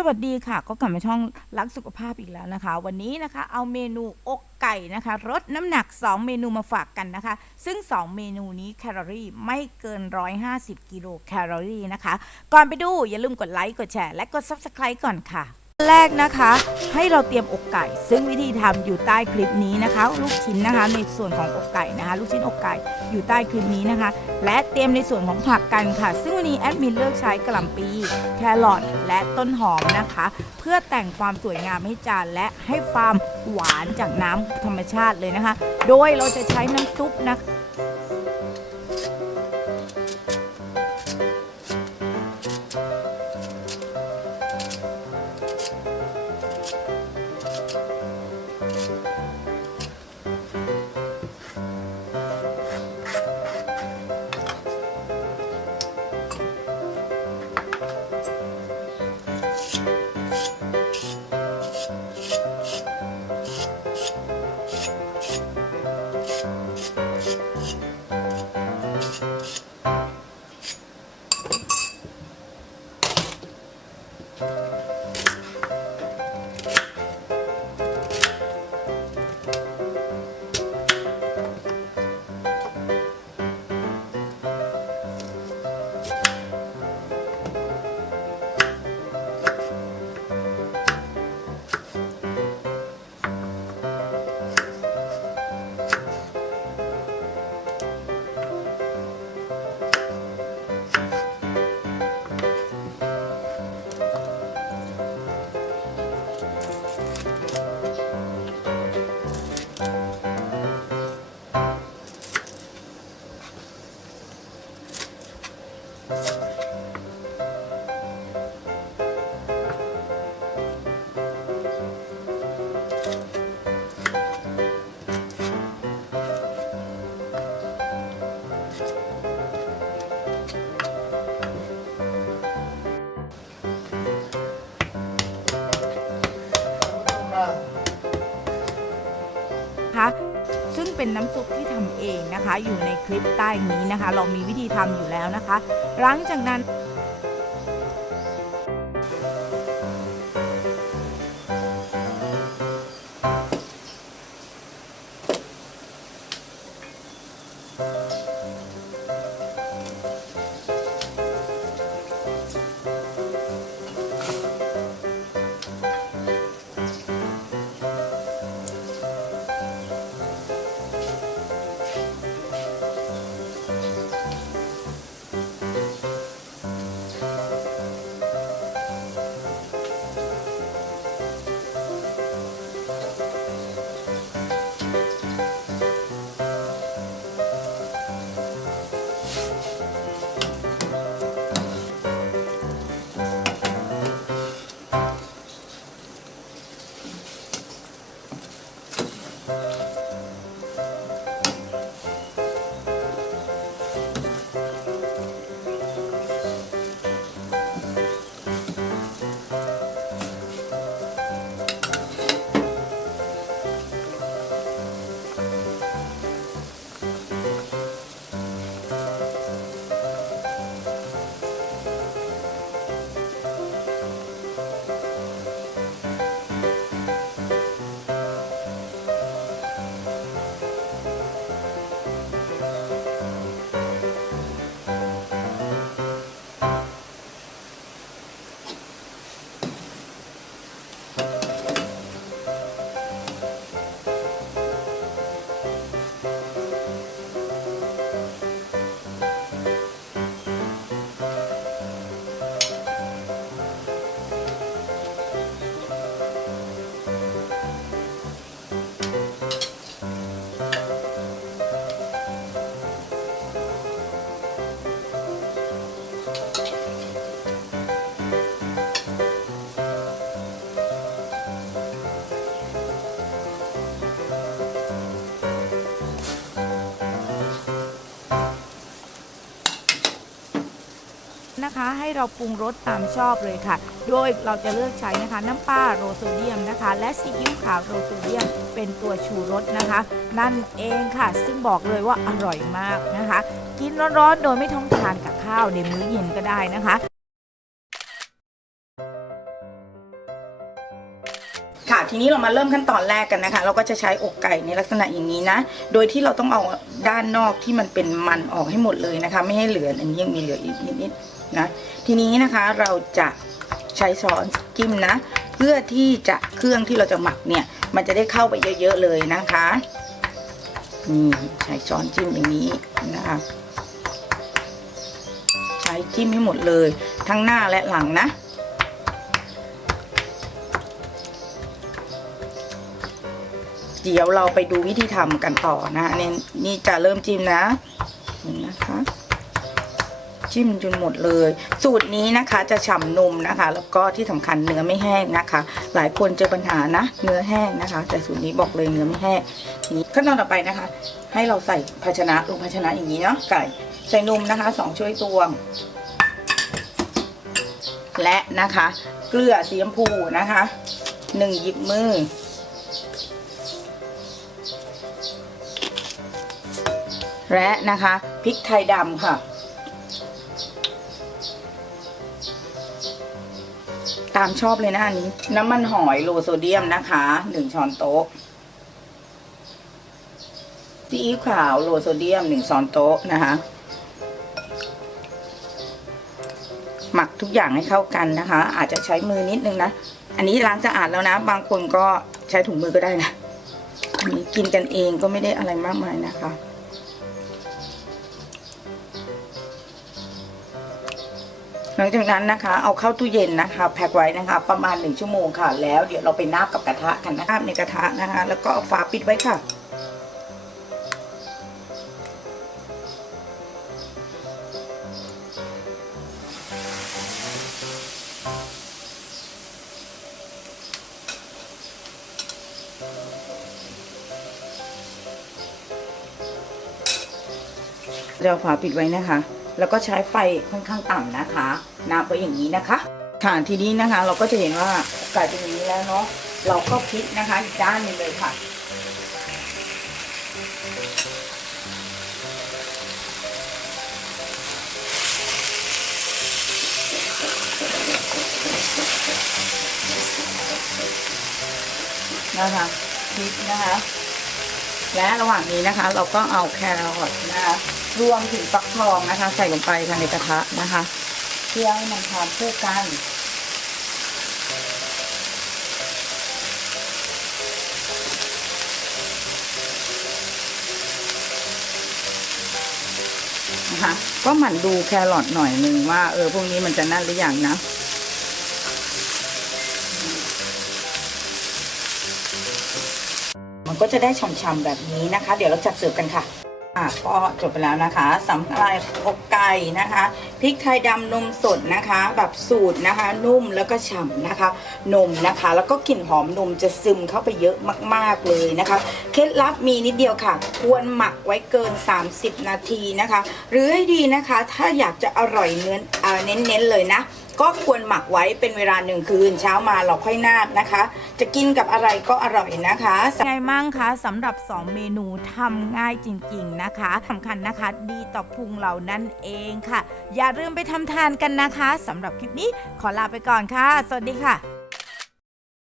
สวัสดีค่ะก็กลับมาช่องรักสุขภาพอีกแล้วนะคะวันนี้นะคะเอาเมนูอกไก่นะคะลดน้ำหนัก2เมนูมาฝากกันนะคะซึ่ง2เมนูนี้แคลอรี่ไม่เกิน150กิโลแคลอรี่นะคะก่อนไปดูอย่าลืมกดไลค์กดแชร์และกด Subscribe ก่อนค่ะแรกนะคะให้เราเตรียมอกไก่ซึ่งวิธีทำอยู่ใต้คลิปนี้นะคะลูกชิ้นนะคะในส่วนของอกไก่นะคะลูกชิ้นอกไก่อยู่ใต้คลิปนี้นะคะและเตรียมในส่วนของผักกันค่ะซึ่งวันนี้แอดมินเลือกใช้กะหล่ำปีแครอทและต้นหอมนะคะเพื่อแต่งความสวยงามให้จานและให้ความหวานจากน้ำธรรมชาติเลยนะคะโดยเราจะใช้น้ำซุปนะคะซึ่งเป็นน้ำซุปที่ทำเองนะคะอยู่ในคลิปใต้นี้นะคะเรามีวิธีทำอยู่แล้วนะคะหลังจากนั้นนะคะให้เราปรุงรสตามชอบเลยค่ะโดยเราจะเลือกใช้นะคะน้ำปลาโรโซเดียมนะคะและซีอิ๊วขาวโรโซเดียมเป็นตัวชูรสนะคะนั่นเองค่ะซึ่งบอกเลยว่าอร่อยมากนะคะกินร้อนๆโดยไม่ต้องทานกับข้าวในมื้อเย็นก็ได้นะคะ ทีนี้เรามาเริ่มขั้นตอนแรกกันนะคะ เราก็จะใช้อกไก่ในลักษณะอย่างนี้นะ โดยที่เราต้องเอาด้านนอกที่มันเป็นมันออกให้หมดเลยนะคะ ไม่ให้เหลืออันนี้ยังมีเหลืออีกนิดๆนะทีนี้นะคะเราจะใช้ช้อนจิ้มนะเพื่อที่จะเครื่องที่เราจะหมักเนี่ยมันจะได้เข้าไปเยอะๆเลยนะคะนี่ใช้ช้อนจิ้มอย่างนี้นะคะใช้จิ้มให้หมดเลยทั้งหน้าและหลังนะเดี๋ยวเราไปดูวิธีทำกันต่อนะนี่จะเริ่มจิ้มนะนี่นะคะจิ้มจนหมดเลยสูตรนี้นะคะจะฉ่ำนมนะคะแล้วก็ที่สำคัญเนื้อไม่แห้งนะคะหลายคนเจอปัญหานะเนื้อแห้งนะคะแต่สูตรนี้บอกเลยเนื้อไม่แห้งนี้ขั้นตอนต่อไปนะคะให้เราใส่ภาชนะลงภาชนะอย่างนี้เนาะไก่ใส่นมนะคะ2 ถ้วยตวงและนะคะเกลือสีชมพูนะคะ1 หยิบมือและนะคะพริกไทยดำค่ะตามชอบเลยนะอันนี้น้ำมันหอยโลโซเดียมนะคะ1 ช้อนโต๊ะซีอิ๊วขาวโลโซเดียม1 ช้อนโต๊ะนะคะหมักทุกอย่างให้เข้ากันนะคะอาจจะใช้มือนิดนึงนะอันนี้ล้างสะอาดแล้วนะบางคนก็ใช้ถุงมือก็ได้นะอันนี้กินกันเองก็ไม่ได้อะไรมากมายนะคะหลังจากนั้นนะคะเอาเข้าตู้เย็นนะคะแพ็คไว้นะคะประมาณ1 ชั่วโมงค่ะแล้วเดี๋ยวเราไปนาบกับกระทะกันนะคะในกระทะนะคะแล้วก็เอาฝาปิดไว้ค่ะเราฝาปิดไว้นะคะแล้วก็ใช้ไฟค่อนข้างต่ำนะคะนาบไว้อย่างนี้นะคะค่ะทีนี้นะคะเราก็จะเห็นว่าไก่เป็นอย่างนี้แล้วเนาะเราก็พลิกนะคะอีกด้านนึงเลยค่ะนะคะพริกนะคะและระหว่างนี้นะคะเราก็เอาแครอทนะคะรวมถึงฟักทองนะคะใส่ลงไปในกระทะนะคะเพื่อให้มันทานคู่กันนะคะก็หมั่นดูแครอทหน่อยนึงว่าพวกนี้มันจะนั่นหรือยังนะมันก็จะได้ฉ่ำๆแบบนี้นะคะเดี๋ยวเราจัดเสิร์ฟกันค่ะก็จบไปแล้วนะคะสำหรับอกไก่นะคะพริกไทยดำนมสดนะคะแบบสูตรนะคะนุ่มแล้วก็ฉ่ำนะคะนมนะคะแล้วก็กลิ่นหอมนมจะซึมเข้าไปเยอะมากๆเลยนะคะเคล็ดลับมีนิดเดียวค่ะควรหมักไว้เกิน30 นาทีนะคะหรือให้ดีนะคะถ้าอยากจะอร่อยเน้นเลยนะก็ควรหมักไว้เป็นเวลา1 คืนเช้ามาเราค่อยนาบนะคะจะกินกับอะไรก็อร่อยนะคะไงมั่งคะสำหรับ2 เมนูทำง่ายจริงๆนะคะสำคัญนะคะดีต่อพุงเรานั่นเองค่ะอย่าลืมไปทำทานกันนะคะสำหรับคลิปนี้ขอลาไปก่อนค่ะสวัสดีค่ะ